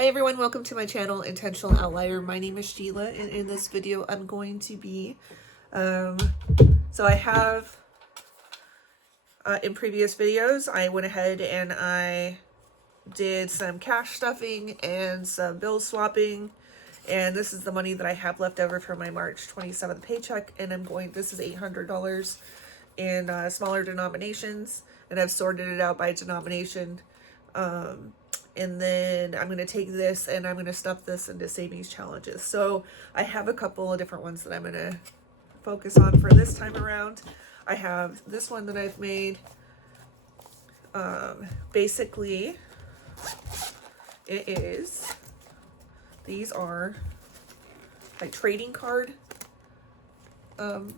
Hi everyone, welcome to my channel, Intentional Outlier. My name is Sheila, and in this video I'm going to be, so I have, in previous videos, I went ahead and I did some cash stuffing and some bill swapping, and this is the money that I have left over from my March 27th paycheck, and this is $800 in smaller denominations, and I've sorted it out by denomination. And then I'm going to take this and I'm going to stuff this into savings challenges. So I have a couple of different ones that I'm going to focus on for this time around. I have this one that I've made. Basically, these are like trading card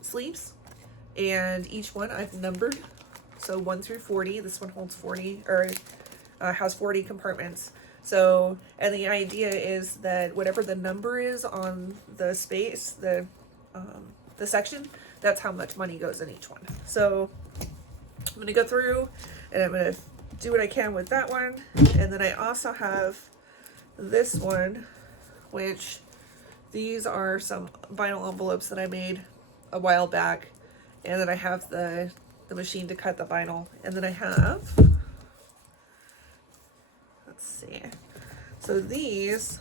sleeves. And each one I've numbered. So 1 through 40. This one holds 40, or has 40 compartments. So, and the idea is that whatever the number is on the space, the section, that's how much money goes in each one. So I'm going to go through and I'm going to do what I can with that one. And then I also have this one, which these are some vinyl envelopes that I made a while back. And then I have the machine to cut the vinyl. And then I have, let's see. So these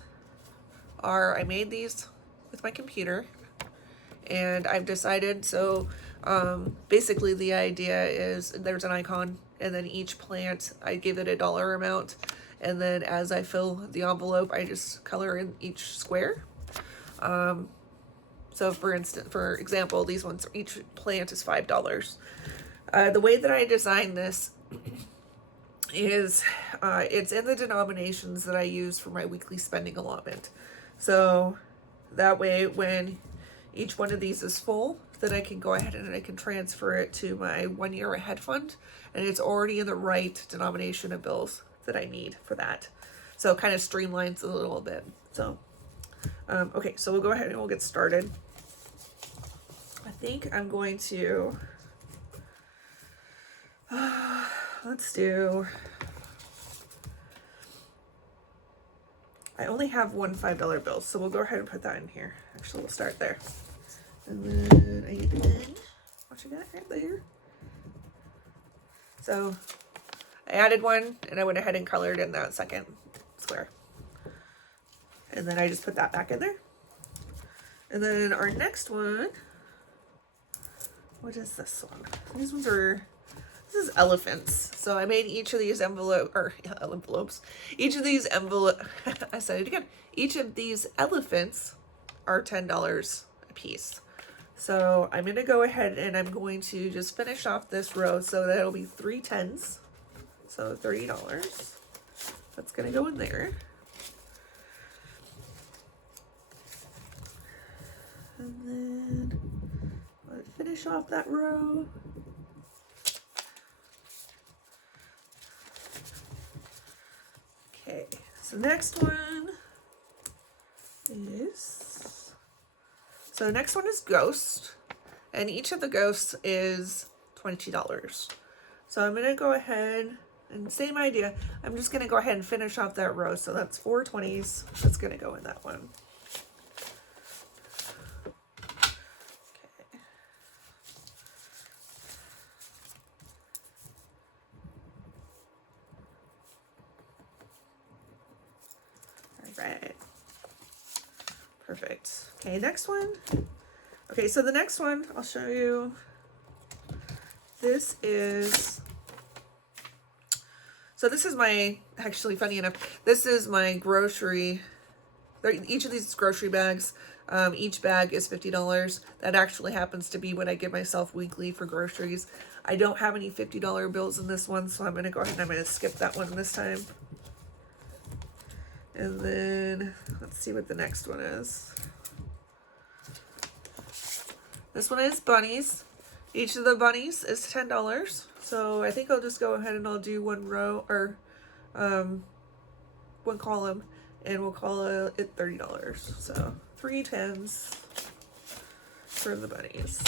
are, I made these with my computer, and I've decided, so basically the idea is there's an icon, and then each plant, I give it a dollar amount, and then as I fill the envelope, I just color in each square. So for example, these ones, each plant is $5. The way that I designed this is it's in the denominations that I use for my weekly spending allotment. So that way when each one of these is full, then I can go ahead and I can transfer it to my 1 year ahead fund, and it's already in the right denomination of bills that I need for that. So it kind of streamlines a little bit. So okay, so we'll go ahead and we'll get started. I think I'm going to let's do, I only have one $5 bill, so we'll go ahead and put that in here. Actually, we'll start there. And then I need what you got right there. So I added one and I went ahead and colored in that second square. And then I just put that back in there. And then our next one, what is this one? These ones are, this is elephants. So I made each of these envelopes. Each of these I said it again. Each of these elephants are $10 a piece. So I'm going to go ahead and I'm going to just finish off this row. So that'll be 3 10s. So $30. That's going to go in there. And then I'll finish off that row. Okay, so next one is, so the next one is Ghost, and each of the ghosts is $20. So I'm going to go ahead and same idea. I'm just going to go ahead and finish off that row. So that's 4 20s. That's going to go in that one. Right. Perfect. Okay, next one. Okay, so the next one I'll show you. This is, so this is my, actually funny enough, this is my grocery, each of these grocery bags. Each bag is $50. That actually happens to be what I give myself weekly for groceries. I don't have any $50 bills in this one, so I'm going to go ahead and I'm going to skip that one this time. And then let's see what the next one is. This one is bunnies. Each of the bunnies is $10. So I think I'll just go ahead and I'll do one row or one column, and we'll call it $30. So 3 10s for the bunnies.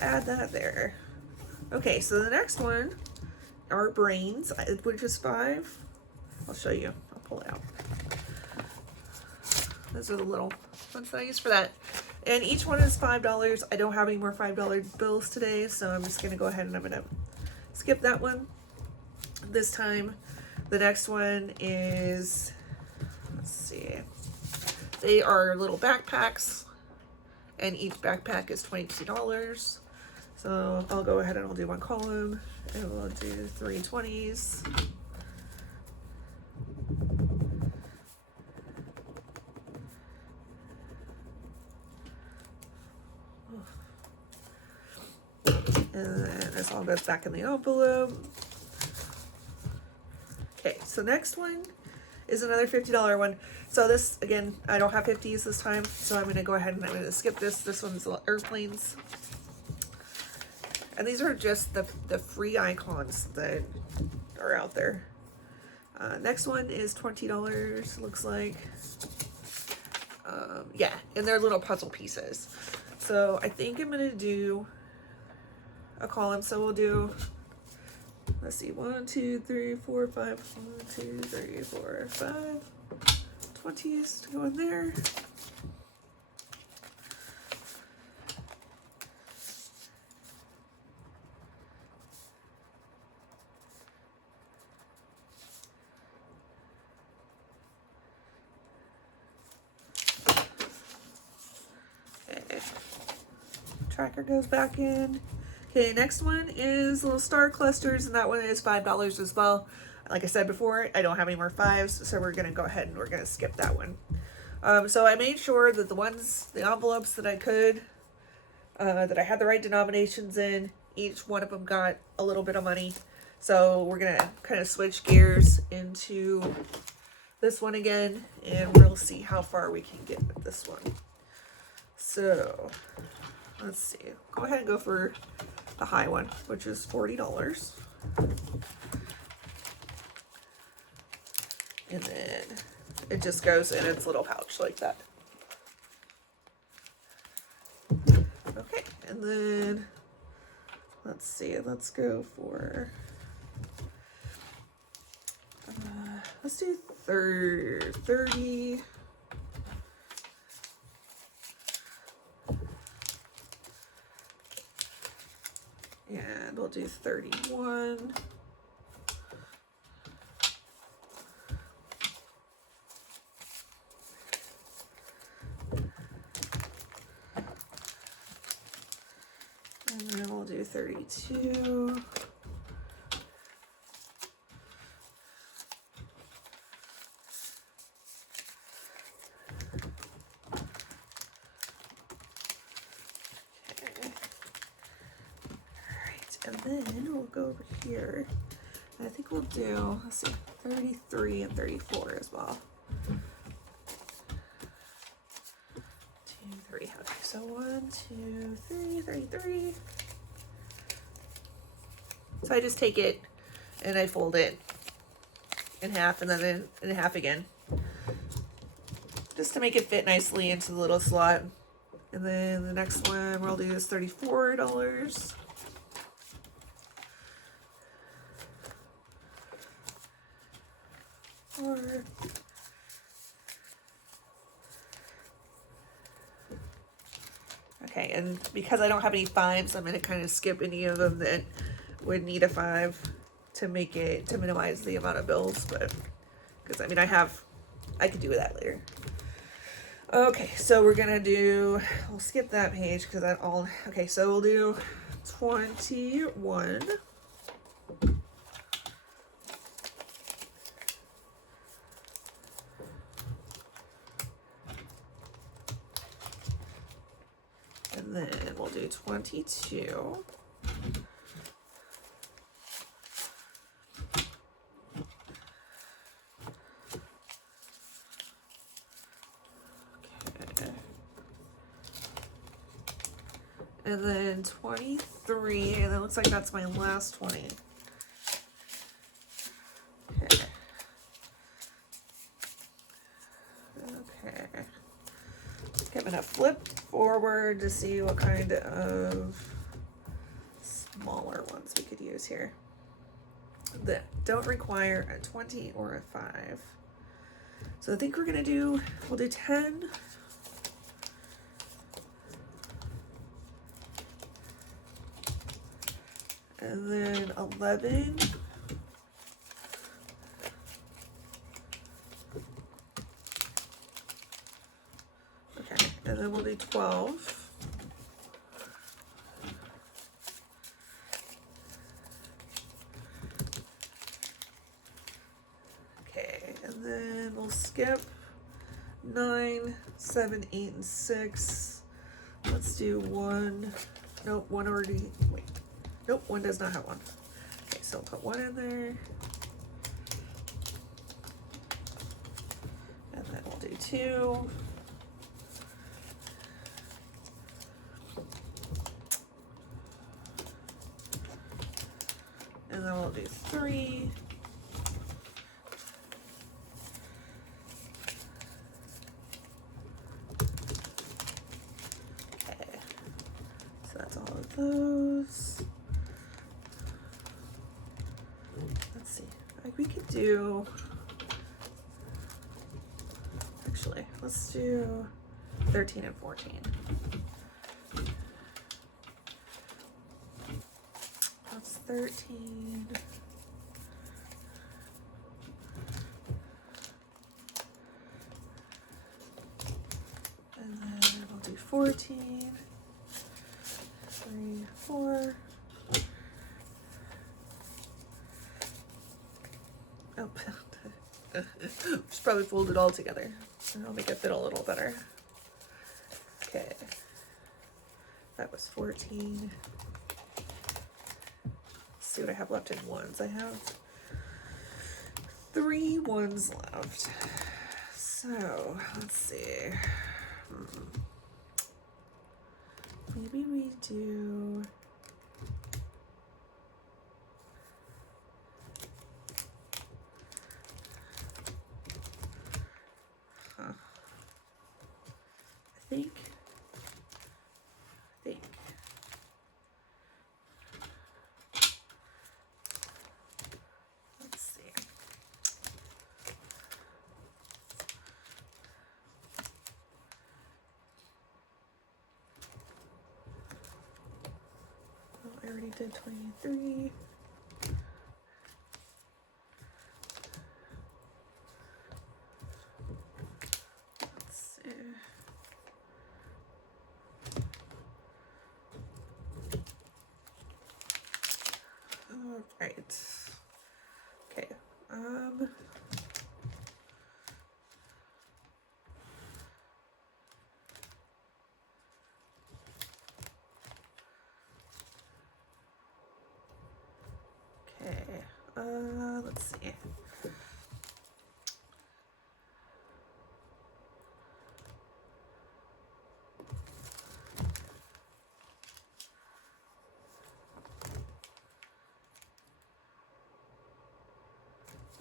add that there. Okay, so the next one are brains, which is 5. I'll show you. I'll pull it out. Those are the little ones that I use for that. And each one is $5. I don't have any more $5 bills today, so I'm just going to go ahead and I'm going to skip that one this time. The next one is, let's see, they are little backpacks, and each backpack is $22. So I'll go ahead and I'll do one column, and we'll do 3 20s. And then this all goes back in the envelope. Okay, so next one is another $50 one. So this, again, I don't have 50s this time, so I'm going to go ahead and I'm going to skip this. This one's airplanes. And these are just the free icons that are out there. Next one is $20, looks like. Yeah, and they're little puzzle pieces. So I think I'm going to do a column. So we'll do, let's see, 1 2 3 4 5 1 2 3 4 5 20s to go in there. Okay. Tracker goes back in. Okay, next one is little star clusters, and that one is $5 as well. Like I said before, I don't have any more 5s, so we're gonna go ahead and we're gonna skip that one. So I made sure that the envelopes that I could, that I had the right denominations in, each one of them got a little bit of money. So we're gonna kind of switch gears into this one again, and we'll see how far we can get with this one. So let's see, go ahead and go for the high one, which is $40. And then it just goes in its little pouch like that. Okay, and then let's see, let's go for, let's do 30. And we'll do 31. And then we'll do 32. And then we'll go over here. And I think we'll do, let's see, 33 and 34 as well. 2, 3. Okay, so 1, 2, 3, 33. So I just take it and I fold it in half and then in half again, just to make it fit nicely into the little slot. And then the next one we'll do is $34. Okay, and because I don't have any 5s, I'm going to kind of skip any of them that would need a 5 to make it, to minimize the amount of bills, but because I mean I could do that later. Okay, so we're gonna do, we'll skip that page because that all, okay, so we'll do 21. And then we'll do 22. Okay. And then 23, and it looks like that's my last 20. Okay. Okay. I'm gonna flip forward to see what kind of smaller ones we could use here that don't require a 20 or a 5. So I think we'll do 10. And then 11. Okay, and then we'll do 12. Okay, and then we'll skip 9, 7, 8, and 6. Let's do 1. Nope, 1 already. Wait. Nope, 1 does not have 1. Okay, so I'll put 1 in there. And then we'll do 2. And then we'll do 3. Okay, so that's all of those. Let's see, we could do, actually, let's do 13 and 14. That's 13. And then we'll do 14. 3, 4. Oh, just probably fold it all together. And I'll make it fit a little better. Okay. That was 14. Let's see what I have left in ones. I have 3 ones left. So, let's see. Maybe we do... I think. Let's see. Oh, I already did 23. Right. Okay. Okay. Let's see.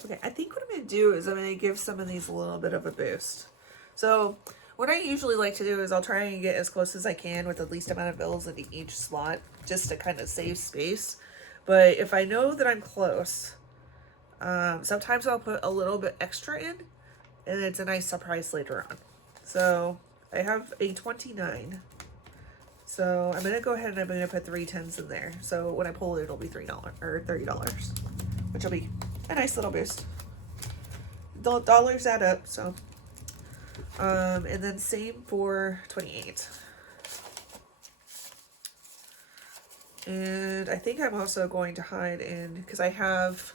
Okay, I think what I'm going to do is I'm going to give some of these a little bit of a boost. So what I usually like to do is I'll try and get as close as I can with the least amount of bills in each slot, just to kind of save space. But if I know that I'm close, sometimes I'll put a little bit extra in, and it's a nice surprise later on. So I have a 29. So I'm going to go ahead and I'm going to put 3 10s in there. So when I pull it, it'll be $3 or $30, which will be a nice little boost. The dollars add up, so. And then same for 28. And I think I'm also going to hide in, because I have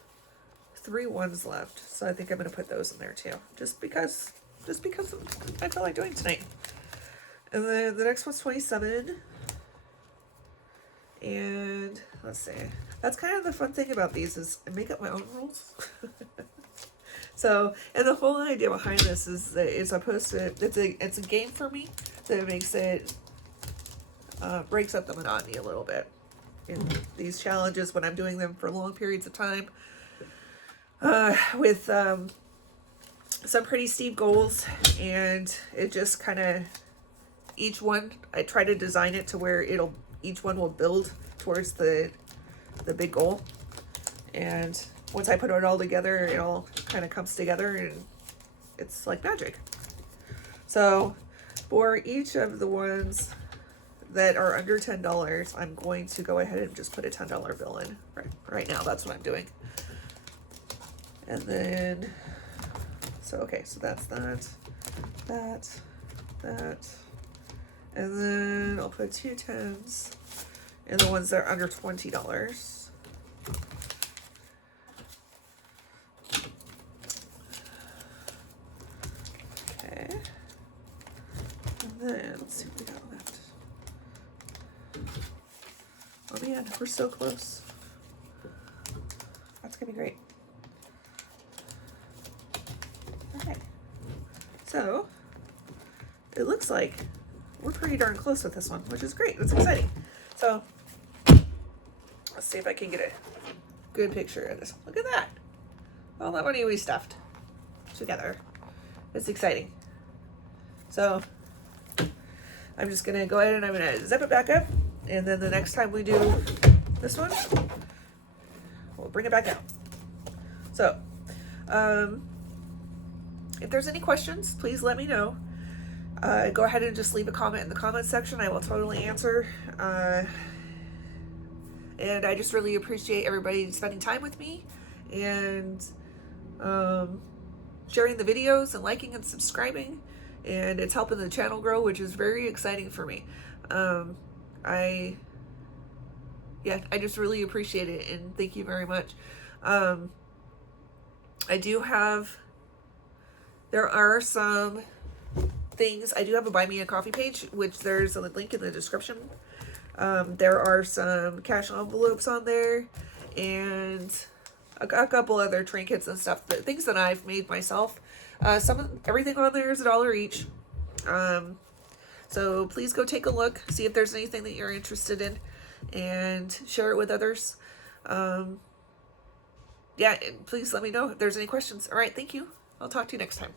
3 1s left, so I think I'm going to put those in there too, just because I feel like doing tonight. And then the next one's 27. And let's see. That's kind of the fun thing about these, is I make up my own rules. So, and the whole idea behind this is that it's supposed to, it's a game for me that makes it, breaks up the monotony a little bit in these challenges when I'm doing them for long periods of time, with some pretty steep goals. And it just kind of, each one, I try to design it to where each one will build towards the the big goal. And once I put it all together, it all kind of comes together and it's like magic. So for each of the ones that are under $10, I'm going to go ahead and just put a $10 bill in right now. That's what I'm doing. And then, so okay, so that's that, and then I'll put 2 10s in the ones that are under $20. Okay, and then let's see what we got left. Oh man, we're so close. That's gonna be great. Okay, so it looks like we're pretty darn close with this one, which is great. It's exciting. So let's see if I can get a good picture of this. Look at that. All that money we stuffed together. It's exciting. So I'm just gonna go ahead and I'm gonna zip it back up, and then the next time we do this one, we'll bring it back out. So if there's any questions, please let me know. Go ahead and just leave a comment in the comment section. I will totally answer. And I just really appreciate everybody spending time with me and sharing the videos and liking and subscribing. And it's helping the channel grow, which is very exciting for me. I just really appreciate it, and thank you very much. There are some things. I do have a Buy Me a Coffee page, which there's a link in the description. There are some cash envelopes on there, and a couple other trinkets and stuff, things that I've made myself. Everything on there is $1 each. So please go take a look, see if there's anything that you're interested in, and share it with others. Yeah, and please let me know if there's any questions. All right, thank you. I'll talk to you next time.